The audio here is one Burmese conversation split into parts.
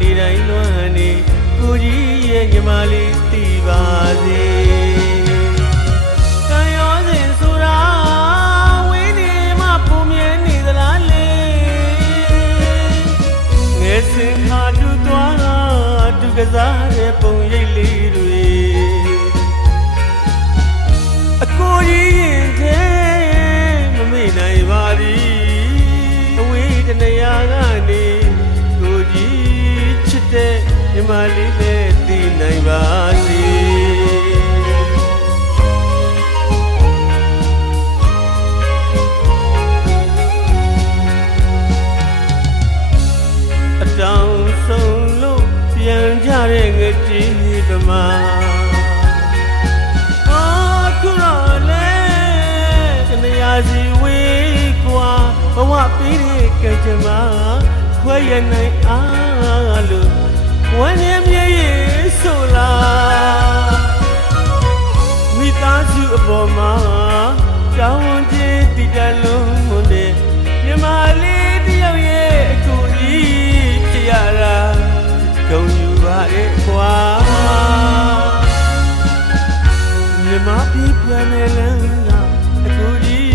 နေတိုင်းလွမ်းနေကိုကြီးရဲ့ညီမလေးသိပါစေကံရောစဉ်ဆိုတာဝေးနေမှပုံမြဲနေသလားလေငယ်စဉ်ခါတူသွားတူကစားတဲ့ပုံရိပ်လေးတွေအကိုကြီးရင်ထဲမမေ့နိုင်ပါသည်အဝေးတနေရာကနေကိုကြီးချစ်တဲ့ညီမလေးနဲ့သိနိုင်ပါစေအတောင်ဆုံးလို့ပြန်ကြတဲ့ငတိပမာစီဝေးကွာဘဝပြီးတဲ့ကံကြမ္မာခွဲရနိုင်အားလို့ဝမ်းနေမြေဆိုလားမိသားစုအပေါ်မှာတောင်းဝန်ကြီးတည်တလုံးမွန်တဲ့မြမလေးတယောက်ရဲ့အကူကြီးဖြစ်ရတာဂုဏ်ယူပါရဲ့ကွာမြမပြီးပြန်နေလန်းအကူကြီး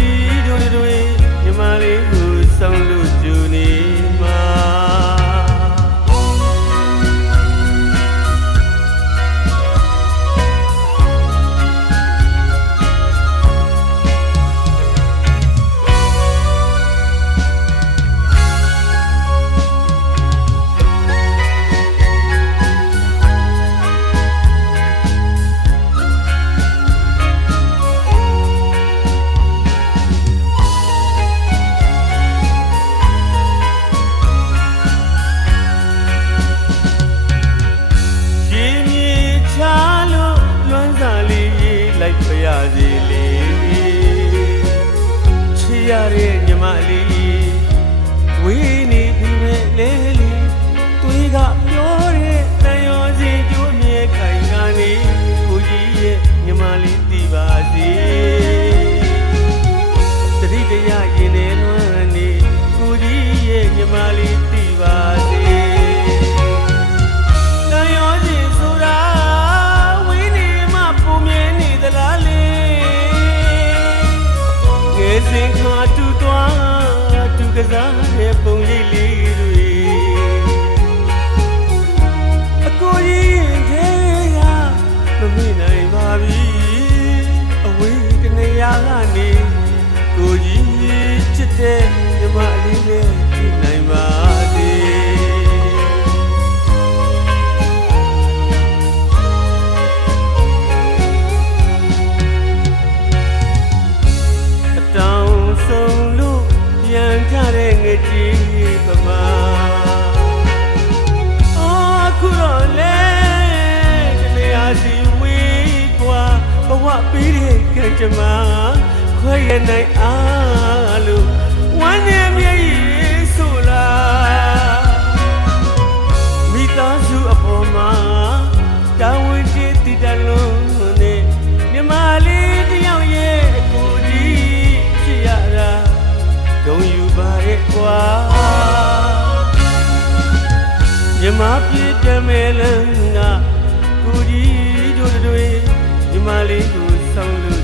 ညီမလေးကိုဆောင်လို့ဂျူနေမှာလိုက်ပြရစီလေချစ်ရတဲ့ညီမလေးဝေးနေပြီမဲ့လေလေတွေးကပြောတဲ့တန်ရောစင်ကျိုးမြေခိုင်ကနေကိုကြီးရဲ့ညီမလေးသိပါစေတတိတရရင်နေလွမ်းနေကိုကြီးရဲ့ညီမလေးသိပါစေတန်ရောစင်ဆိုတာစင်ခါတူသွားတူကစားတဲ့ပုံရိပ်လေးတွေအကိုကြီးတဲ့ကမမေ့နိုင်ပါပြီအဝေးတနေရာကနေကိုကြီးချစ်တဲ့ညီမလေးနဲ့သိနိုင်ပါစေဆုံးလို့ပြန်ကြတဲ့ငတိပမာအခုတော့လေတနေရာစီဝေးကွာဘဝပြီးတဲ့ကံကြမ္မာခွဲရနိုင်အားလို့ဝမ်းနေမြေဆိုလားမိသားစုအပေါ်မှာတာဝန်ကြီးတည်တလုံးနဲ့မြမလေးတယောက်ရဲ့အကူကြီးဖြစ်ရတာဂုဏ်ယူပါရဲ့ကွာမြမပြေးပြန်မဲ့လန်းကကိုကြီးတို့တွေညီမလေးကိုဆောင်လို့